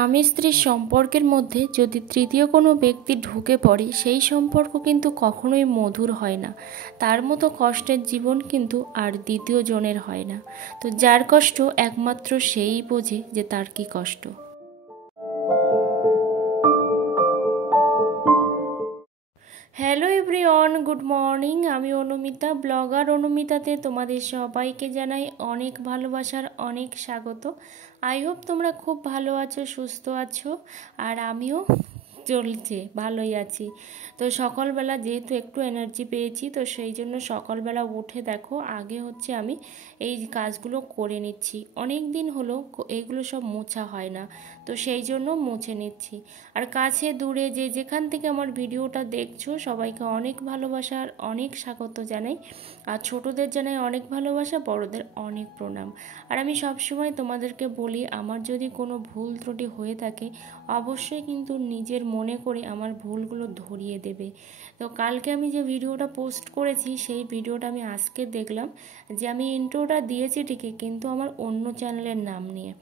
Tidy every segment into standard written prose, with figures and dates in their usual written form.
স্বামী স্ত্রীর সম্পর্কের মধ্যে যদি তৃতীয় কোনো ব্যক্তি ঢুকে পড়ে সেই সম্পর্ক কিন্তু কখনোই মধুর হয় না। তার মতো কষ্টের জীবন কিন্তু আর দ্বিতীয় জনের হয় না। তো যার কষ্ট একমাত্র সেই বোঝে যে তার কি কষ্ট। Hello everyone, good morning. আমি অনুমিতা, ব্লগার অনুমিতাতে তোমাদের সবাইকে জানাই অনেক ভালোবাসার অনেক স্বাগত। আই হোপ তোমরা খুব ভালো আছো, সুস্থ আছো, আর আমিও চলছে, ভালোই আছি। তো সকালবেলা যেহেতু একটু এনার্জি পেয়েছি, তো সেই জন্য সকালবেলা উঠে দেখো আগে হচ্ছে আমি এই কাজগুলো করে নিচ্ছি। অনেক দিন হলো এইগুলো সব মোছা হয় না, তো সেই জন্য মুছে নিচ্ছি। আর কাছে দূরে যে যেখান থেকে আমার ভিডিওটা দেখছো সবাইকে অনেক ভালোবাসার অনেক স্বাগত জানাই। আর ছোটদের জানাই অনেক ভালোবাসা, বড়দের অনেক প্রণাম। আর আমি সবসময় তোমাদেরকে বলি, আমার যদি কোনো ভুল ত্রুটি হয়ে থাকে অবশ্যই কিন্তু নিজের মনে করে আমার ভুলগুলো ধরিয়ে দেবে। তো কালকে আমি যে ভিডিওটা পোস্ট করেছি সেই ভিডিওটা আমি আজকে দেখলাম যে আমি ইন্ট্রোটা দিয়েছি ঠিকই, কিন্তু আমার অন্য চ্যানেলের নাম নিয়ে।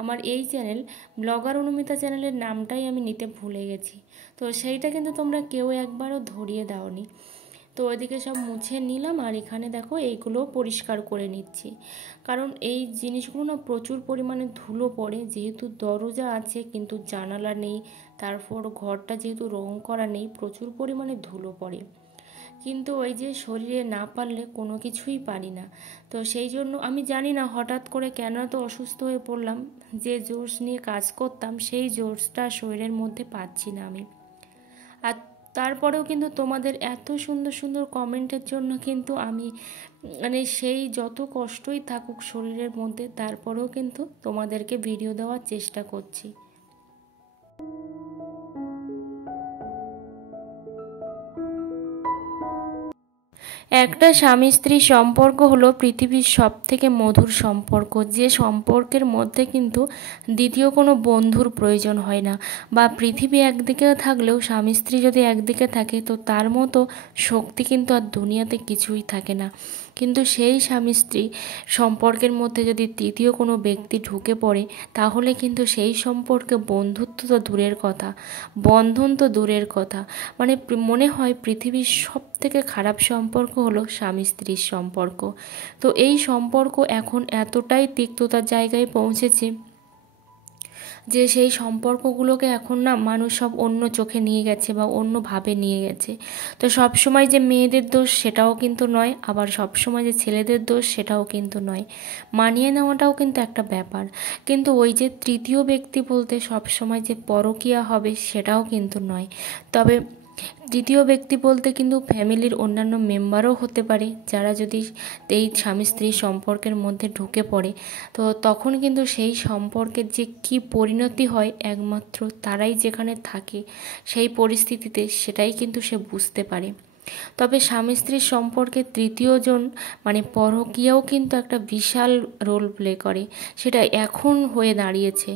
আমার এই চ্যানেল ব্লগার অনুমিতা চ্যানেলের নামটাই আমি নিতে ভুলে গেছি। তো সেইটা কিন্তু তোমরা কেউ একবারও ধরিয়ে দাওনি। তো ওইদিকে সব মুছে নিলাম, আর এখানে দেখো এইগুলো পরিষ্কার করে নিচ্ছি। কারণ এই জিনিসগুলো না প্রচুর পরিমাণে ধুলো পড়ে, যেহেতু দরজা আছে কিন্তু জানালা নেই, তারপর ঘরটা যেহেতু রং করা নেই, প্রচুর পরিমাণে ধুলো পড়ে। কিন্তু ওই যে শরীরে না পারলে কোনো কিছুই পারি না। তো সেই জন্য আমি জানি না হঠাৎ করে কেন এত অসুস্থ হয়ে পড়লাম। যে জোশ নিয়ে কাজ করতাম সেই জোশটা শরীরের মধ্যে পাচ্ছি না আমি। আর তারপরেও কিন্তু তোমাদের এত সুন্দর সুন্দর কমেন্টের জন্য কিন্তু আমি মানে সেই যত কষ্টই থাকুক শরীরের মধ্যে, তারপরেও কিন্তু তোমাদেরকে ভিডিও দেওয়ার চেষ্টা করছি। একটা স্বামী স্ত্রীর সম্পর্ক হলো পৃথিবীর সবথেকে মধুর সম্পর্ক, যে সম্পর্কের মধ্যে কিন্তু দ্বিতীয় কোনো বন্ধুর প্রয়োজন হয় না। বা পৃথিবী একদিকে থাকলেও স্বামী স্ত্রী যদি একদিকে থাকে তো তার মতো শক্তি কিন্তু আর দুনিয়াতে কিছুই থাকে না। কিন্তু সেই স্বামী স্ত্রী সম্পর্কের মধ্যে যদি তৃতীয় কোনো ব্যক্তি ঢুকে পড়ে তাহলে কিন্তু সেই সম্পর্কে বন্ধুত্ব তো দূরের কথা, বন্ধন তো দূরের কথা, মানে মনে হয় পৃথিবীর সব থেকে খারাপ সম্পর্ক হলো স্বামী স্ত্রীর সম্পর্ক। তো এই সম্পর্ক এখন এতটাই তিক্ততার জায়গায় পৌঁছেছে যে সেই সম্পর্কগুলোকে এখন না মানুষ সব অন্য চোখে নিয়ে গেছে বা অন্যভাবে নিয়ে গেছে। তো সব সময় যে মেয়েদের দোষ সেটাও কিন্তু নয়, আবার সব সময় যে ছেলেদের দোষ সেটাও কিন্তু নয়। মানিয়ে নেওয়াটাও কিন্তু একটা ব্যাপার। কিন্তু ওই যে তৃতীয় ব্যক্তি বলতে সব সময় যে পরকীয়া হবে সেটাও কিন্তু নয়। তবে তৃতীয় ব্যক্তি বলতে কিন্তু ফ্যামিলির অন্যান্য মেম্বারও হতে পারে, যারা যদি এই স্বামী স্ত্রী সম্পর্কের মধ্যে ঢুকে পড়ে তো তখন কিন্তু সেই সম্পর্কের যে কী পরিণতি হয় একমাত্র তারাই যেখানে থাকে সেই পরিস্থিতিতে সেটাই কিন্তু সে বুঝতে পারে। তবে স্বামী স্ত্রীর সম্পর্কে তৃতীয় জন মানে পরকীয়াও কিন্তু একটা বিশাল রোল প্লে করে, সেটা এখন হয়ে দাঁড়িয়েছে।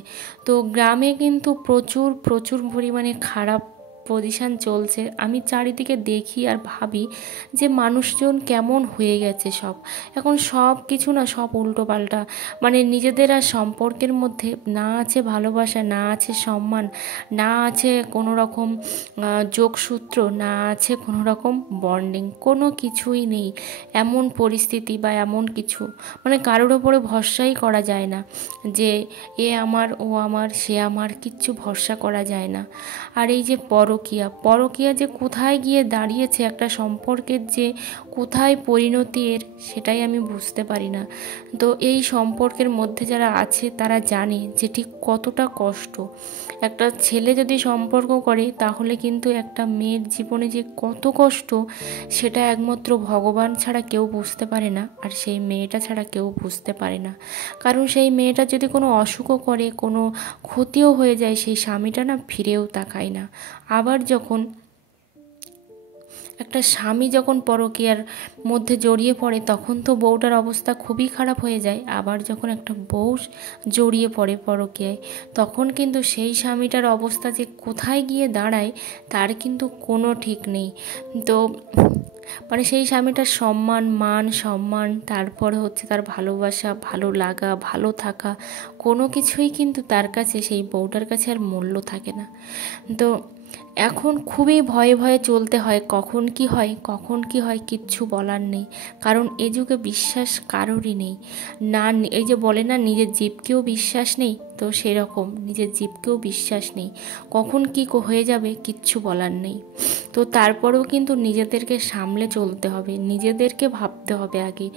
তো গ্রামে কিন্তু প্রচুর প্রচুর পরিমাণে খারাপ পজিশান চলছে। আমি চারিদিকে দেখি আর ভাবি যে মানুষজন কেমন হয়ে গেছে সব। এখন সব কিছু না সব উল্টো পাল্টা, মানে নিজেদের আর সম্পর্কের মধ্যে না আছে ভালোবাসা, না আছে সম্মান, না আছে কোনো রকম যোগসূত্র, না আছে কোনো রকম বন্ডিং, কোনো কিছুই নেই। এমন পরিস্থিতি বা এমন কিছু মানে কারোর ওপরে ভরসাই করা যায় না যে এ আমার ও আমার সে আমার, কিচ্ছু ভরসা করা যায় না। আর এই যে পরকীয়া, পরকীয়া যে কোথায় গিয়ে দাঁড়িয়েছে একটা সম্পর্কের, যে কোথায় পরিণতি এর, সেটাই আমি বুঝতে পারি না। তো এই সম্পর্কের মধ্যে যারা আছে তারা জানে যে ঠিক কতটা কষ্ট। একটা ছেলে যদি সম্পর্ক করে তাহলে কিন্তু একটা মেয়ের জীবনে যে কত কষ্ট সেটা একমাত্র ভগবান ছাড়া কেউ বুঝতে পারে না, আর সেই মেয়েটা ছাড়া কেউ বুঝতে পারে না। কারণ সেই মেয়েটা যদি কোনো অসুখও করে, কোনো ক্ষতিও হয়ে যায়, সেই স্বামীটা না ফিরেও তাকায় না। আবার যখন একটা স্বামী যখন পরকীয়ার মধ্যে জড়িয়ে পড়ে তখন তো বউটার অবস্থা খুবই খারাপ হয়ে যায়। আবার যখন একটা বউ জড়িয়ে পড়ে পরকীয়ায়, তখন কিন্তু সেই স্বামীটার অবস্থা যে কোথায় গিয়ে দাঁড়ায় তার কিন্তু কোনো ঠিক নেই। তো মানে সেই স্বামীটার সম্মান, তারপরে হচ্ছে তার ভালোবাসা, ভালো লাগা, ভালো থাকা, কোনো কিছুই কিন্তু তার কাছে, সেই বউটার কাছে আর মূল্য থাকে না। তো এখন খুবই ভয়ে ভয়ে চলতে হয়, কখন কি হয় কিচ্ছু বলার নেই। কারণ এ যুগে বিশ্বাস কারোরই নেই। না, এই যে বলে না নিজের জীবকেও বিশ্বাস নেই, তো সেরকম নিজের জীবকেও বিশ্বাস নেই। কখন কি হয়ে যাবে কিচ্ছু বলার নেই। তো তারপরেও কিন্তু নিজেদেরকে সামলে চলতে হবে, নিজেদেরকে ভাবতে হবে আগে,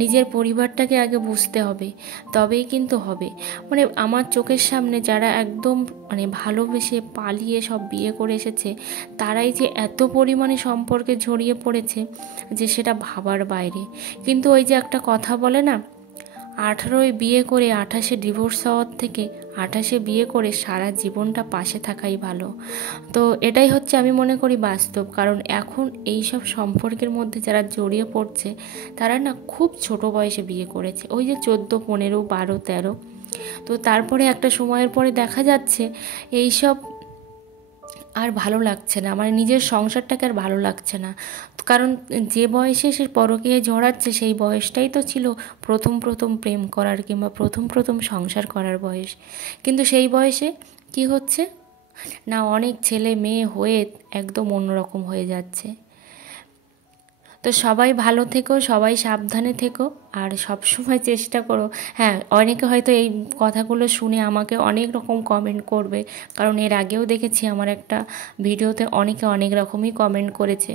নিজের পরিবারটাকে আগে বুঝতে হবে, তবেই কিন্তু হবে। মানে আমার চোখের সামনে যারা একদম মানে ভালোবেসে পালিয়ে সব বিয়ে করে এসেছে, তারাই যে এত পরিমাণে সম্পর্কে জড়িয়ে পড়েছে যে সেটা ভাবার বাইরে। কিন্তু ওই যে একটা কথা বলে না, 18 বিয়ে করে 28 ডিভোর্স হওয়ার থেকে 28 বিয়ে করে সারা জীবনটা পাশে থাকাই ভালো। তো এটাই হচ্ছে আমি মনে করি বাস্তব। কারণ এখন এই সব সম্পর্কের মধ্যে যারা জড়িয়ে পড়ছে তারা না খুব ছোট বয়সে বিয়ে করেছে, ওই যে 14, 15, 12, 13। তো তারপরে একটা সময়ের পরে দেখা যাচ্ছে এই সব আর ভালো লাগছে না, মানে নিজের সংসারটাকে আর ভালো লাগছে না। কারণ যে বয়সে সে পরকীয়ায় জড়াচ্ছে সেই বয়সটাই তো ছিল প্রথম প্রথম প্রেম করার কিংবা প্রথম প্রথম সংসার করার বয়স। কিন্তু সেই বয়সে কি হচ্ছে না, অনেক ছেলে মেয়ে হয়ে একদম অন্যরকম হয়ে যাচ্ছে। তো সবাই ভালো থেকো, সবাই সাবধানে থেকো, আর সব সময় চেষ্টা করো। হ্যাঁ, অনেকে হয়তো এই কথাগুলো শুনে আমাকে অনেক রকম কমেন্ট করবে, কারণ এর আগেও দেখেছি আমার একটা ভিডিওতে অনেকে অনেক রকমই কমেন্ট করেছে।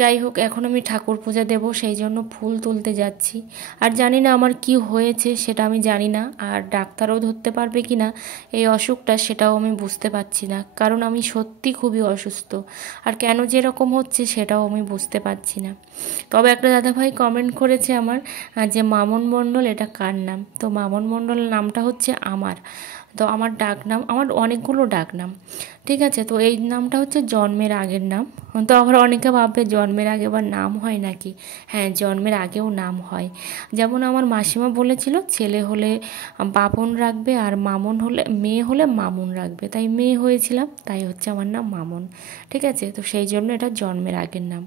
যাই হোক, এখন আমি ঠাকুর পূজা দেব, সেই জন্য ফুল তুলতে যাচ্ছি। আর জানি না আমার কি হয়েছে সেটা আমি জানি না, আর ডাক্তারও ধরতে পারবে কি না এই অসুখটা সেটাও আমি বুঝতে পারছি না। কারণ আমি সত্যি খুবই অসুস্থ, আর কেন যেরকম হচ্ছে সেটাও আমি বুঝতে পারছি না। তবে একটা দাদাভাই কমেন্ট করেছে আমার যে মামন মণ্ডল এটা কার নাম। তো মামন মণ্ডল নামটা হচ্ছে আমার, তো আমার ডাক নাম, আমার অনেকগুলো ডাক নাম, ঠিক আছে। তো এই নামটা হচ্ছে জন্মের আগের নাম। তো আবার অনেকে ভাববে জন্মের আগে আবার নাম হয় নাকি। হ্যাঁ, জন্মের আগেও নাম হয়। যেমন আমার মাসিমা বলেছিল ছেলে হলে বাপন রাখবে, আর মেয়ে হলে মামুন রাখবে, তাই মেয়ে হয়েছিলাম, তাই হচ্ছে আমার নাম মামুন, ঠিক আছে। তো সেই জন্য এটা জন্মের আগের নাম।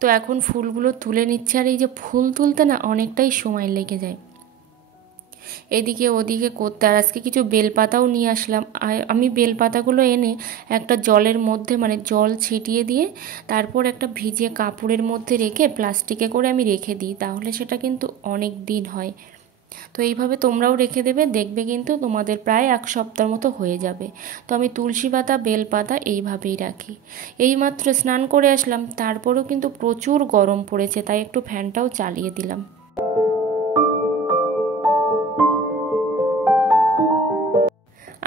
তো এখন ফুলগুলো তুলে নিচ্ছে, আর এই যে ফুল তুলতে না অনেকটাই সময় লেগে যায়, এদিকে ওদিকে করতে। আর আজকে কিছু বেলপাতাও নিয়ে আসলাম, আমি বেলপাতাগুলো এনে একটা জলের মধ্যে মানে জল ছিটিয়ে দিয়ে তারপর একটা ভিজে কাপড়ের মধ্যে রেখে প্লাস্টিকে করে আমি রেখে দিই, তাহলে সেটা কিন্তু অনেক দিন হয়। তো এইভাবে তোমরাও রেখে দেবে, দেখবে কিন্তু তোমাদের প্রায় 1 সপ্তাহ মতো হয়ে যাবে। তো আমি তুলসী পাতা, বেলপাতা এইভাবেই রাখি। এইমাত্র স্নান করে আসলাম, তারপরেও কিন্তু প্রচুর গরম পড়েছে, তাই একটু ফ্যানটাও চালিয়ে দিলাম।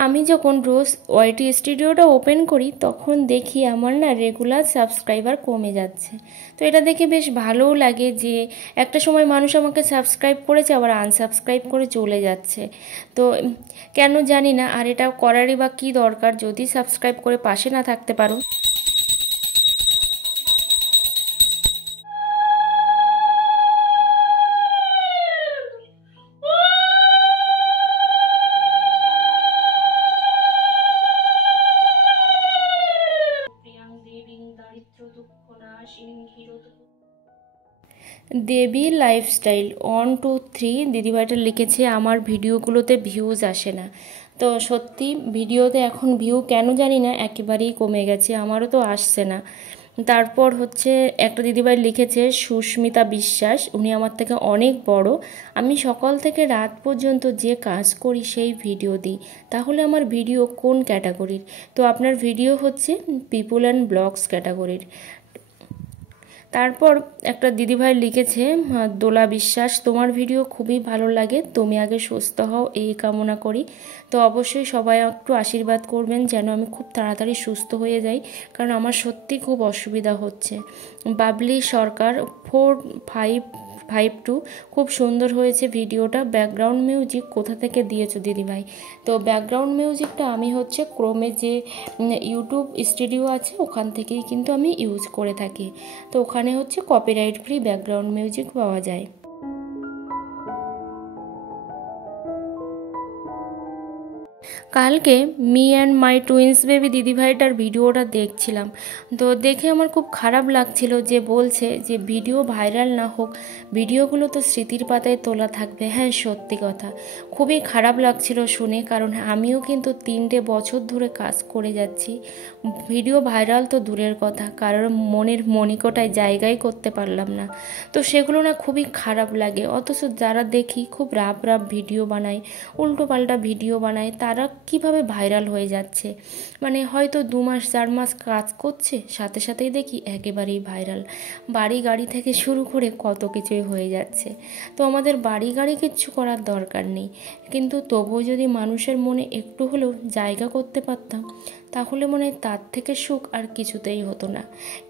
আমি যখন রোজ ওয়াইটি স্টুডিওটা ওপেন করি তখন দেখি আমার না রেগুলার সাবস্ক্রাইবার কমে যাচ্ছে। তো এটা দেখে বেশ ভালোও লাগে যে একটা সময় মানুষ আমাকে সাবস্ক্রাইব করেছে আবার আনসাবস্ক্রাইব করে চলে যাচ্ছে। তো কেন জানি না, আর এটা করারই বা কী দরকার যদি সাবস্ক্রাইব করে পাশে না থাকতে পারো। দেবী লাইফস্টাইল 1, 2, 3 দিদিভাইটা লিখেছে আমার ভিডিওগুলোতে ভিউজ আসে না। তো সত্যি ভিডিওতে এখন ভিউ কেন জানি না একেবারেই কমে গেছে, আমারও তো আসছে না। তারপর হচ্ছে একটা দিদিভাই লিখেছে সুস্মিতা বিশ্বাস, উনি আমার থেকে অনেক বড়, আমি সকাল থেকে রাত পর্যন্ত যে কাজ করি সেই ভিডিও দিই, তাহলে আমার ভিডিও কোন ক্যাটাগরির? তো আপনার ভিডিও হচ্ছে পিপল অ্যান্ড ব্লগস ক্যাটাগরির। তারপর একটা দিদিভাই লিখেছে দোলা বিশ্বাস, তোমার ভিডিও খুবই ভালো লাগে, তুমি আগে সুস্থ হও এই কামনা করি। তো অবশ্যই সবাই একটু আশীর্বাদ করবেন যেন আমি খুব তাড়াতাড়ি সুস্থ হয়ে যাই, কারণ আমার সত্যি খুব অসুবিধা হচ্ছে। বাবলি সরকার 4, 5 5.2 খুব সুন্দর হয়েছে ভিডিওটা। ব্যাকগ্রাউন্ড মিউজিক কোথা থেকে দিয়েছো দিদিভাই? তো ব্যাকগ্রাউন্ড মিউজিকটা আমি হচ্ছে ক্রোমে যে ইউটিউব স্টুডিও আছে ওখান থেকেই কিন্তু আমি ইউজ করে থাকি। তো ওখানে হচ্ছে কপিরাইট ফ্রি ব্যাকগ্রাউন্ড মিউজিক পাওয়া যায়। কালকে me and my twins baby দিদিভাইটার ভিডিওটা দেখছিলাম, তো দেখে আমার খুব খারাপ লাগছিল যে বলছে যে ভিডিও ভাইরাল না হোক, ভিডিওগুলো তো স্মৃতির পাতায় তোলা থাকবে। হ্যাঁ, সত্যি কথা, খুবই খারাপ লাগছিল শুনে, কারণ আমিও কিন্তু 3টে বছর ধরে কাজ করে যাচ্ছি, ভিডিও ভাইরাল তো দূরের কথা, কারোর মনের মনিকোটায় জায়গাই করতে পারলাম না। তো সেগুলো না খুবই খারাপ লাগে। অথচ যারা দেখি খুব রাফ ভিডিও বানায়, উল্টোপাল্টা ভিডিও বানায়, তারা কিভাবে ভাইরাল হয়ে যাচ্ছে। মানে হয়তো 2 মাস 4 মাস কাজ করছে, সাথে সাথেই দেখি একেবারেই ভাইরাল। বাড়ি গাড়ি থেকে শুরু করে কত কিছুই হয়ে যাচ্ছে। তো আমাদের বাড়ি গাড়ি কিচ্ছু করার দরকার নেই, কিন্তু তবুও যদি মানুষের মনে একটু হলেও জায়গা করতে পারতাম, তাহলে মনে হয় তার থেকে সুখ আর কিছুতেই হতো না।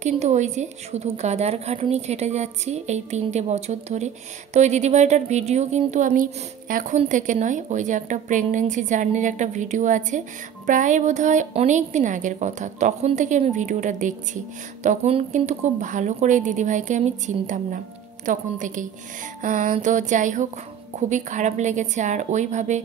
কিন্তু ওই যে শুধু গাদার খাটুনি খেটে যাচ্ছি এই 3টে বছর ধরে। তো ওই দিদিভাইটার ভিডিও কিন্তু আমি এখন থেকে নয়, ওই যে একটা প্রেগনেন্সি জার্নির একটা ভিডিও আছে, প্রায় বোধহয় অনেক দিন আগের কথা, তখন থেকে আমি ভিডিওটা দেখছি। তখন কিন্তু খুব ভালো করে এই দিদিভাইকে আমি চিনতাম না তখন থেকেই। তো যাই হোক, খুবই খারাপ লেগেছে। আর ওইভাবে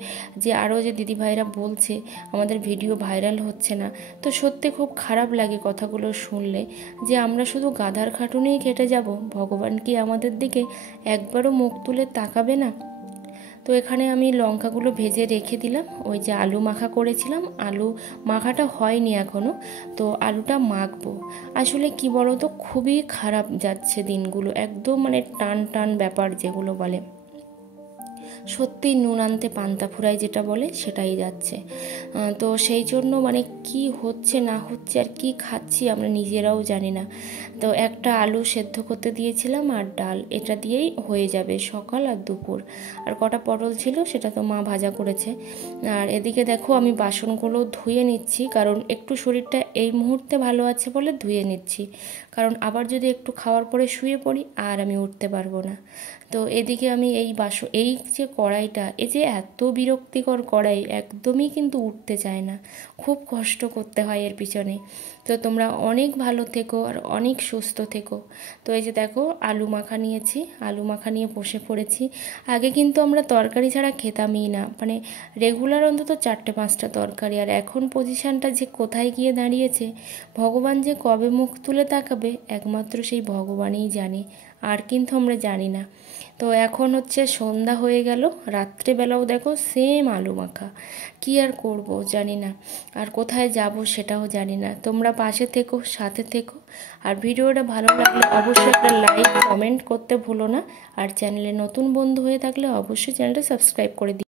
যে আরও যে দিদিভাইরা বলছে আমাদের ভিডিও ভাইরাল হচ্ছে না, তো সত্যি খুব খারাপ লাগে কথাগুলো শুনলে, যে আমরা শুধু গাধার খাটুনেই কেটে যাব, ভগবান কি আমাদের দিকে একবারও মুখ তুলে তাকাবে না? তো এখানে আমি লঙ্কাগুলো ভেজে রেখে দিলাম। ওই যে আলু মাখা করেছিলাম, আলু মাখাটা হয়নি এখনও, তো আলুটা মাখবো। আসলে কি বলো তো, খুবই খারাপ যাচ্ছে দিনগুলো, একদম মানে টান টান ব্যাপার যেগুলো বলে, সত্যি নুন আনতে পান্তা ফুরাই যেটা বলে সেটাই যাচ্ছে। তো সেই জন্য মানে কি হচ্ছে না হচ্ছে আর কি খাচ্ছি আমরা নিজেরাও জানি না। তো একটা আলু সেদ্ধ করতে দিয়েছিলাম আর ডাল, এটা দিয়েই হয়ে যাবে সকাল আর দুপুর। আর কটা পটল ছিল সেটা তো মা ভাজা করেছে। আর এদিকে দেখো আমি বাসনগুলো ধুয়ে নিচ্ছি, কারণ একটু শরীরটা এই মুহূর্তে ভালো আছে বলে ধুয়ে নিচ্ছি, কারণ আবার যদি একটু খাওয়ার পরে শুয়ে পড়ি আর আমি উঠতে পারবো না। তো এদিকে আমি এই যে কড়াইটা, এই যে এত বিরক্তিকর কড়াই, একদমই কিন্তু উঠতে চায় না, খুব কষ্ট করতে হয় এর পিছনে। তো তোমরা অনেক ভালো থেকো আর অনেক সুস্থ থেকো। তো এই যে দেখো আলু মাখা নিয়েছি, আলু মাখা নিয়ে বসে পড়েছি। আগে কিন্তু আমরা তরকারি ছাড়া খেতামই না, মানে রেগুলার অন্তত 4টে-5টা তরকারি। আর এখন পজিশানটা যে কোথায় গিয়ে দাঁড়িয়েছে, ভগবান যে কবে মুখ তুলে তাকাবে একমাত্র সেই ভগবানই জানে, আর কিন্তু আমরা জানি না। তো এখন হচ্ছে সন্ধ্যা হয়ে গেল, রাত্রেবেলাও দেখো সেম আলু মাখা, কি আর করব জানি না, আর কোথায় যাব সেটাও জানি না। তোমরা পাশে থেকো, সাথে থেকো, আর ভিডিওটা ভালো লাগলে অবশ্যই একটা লাইক কমেন্ট করতে ভুলো না। আর চ্যানেলে নতুন বন্ধু হয়ে থাকলে অবশ্যই চ্যানেলটা সাবস্ক্রাইব করে দিও।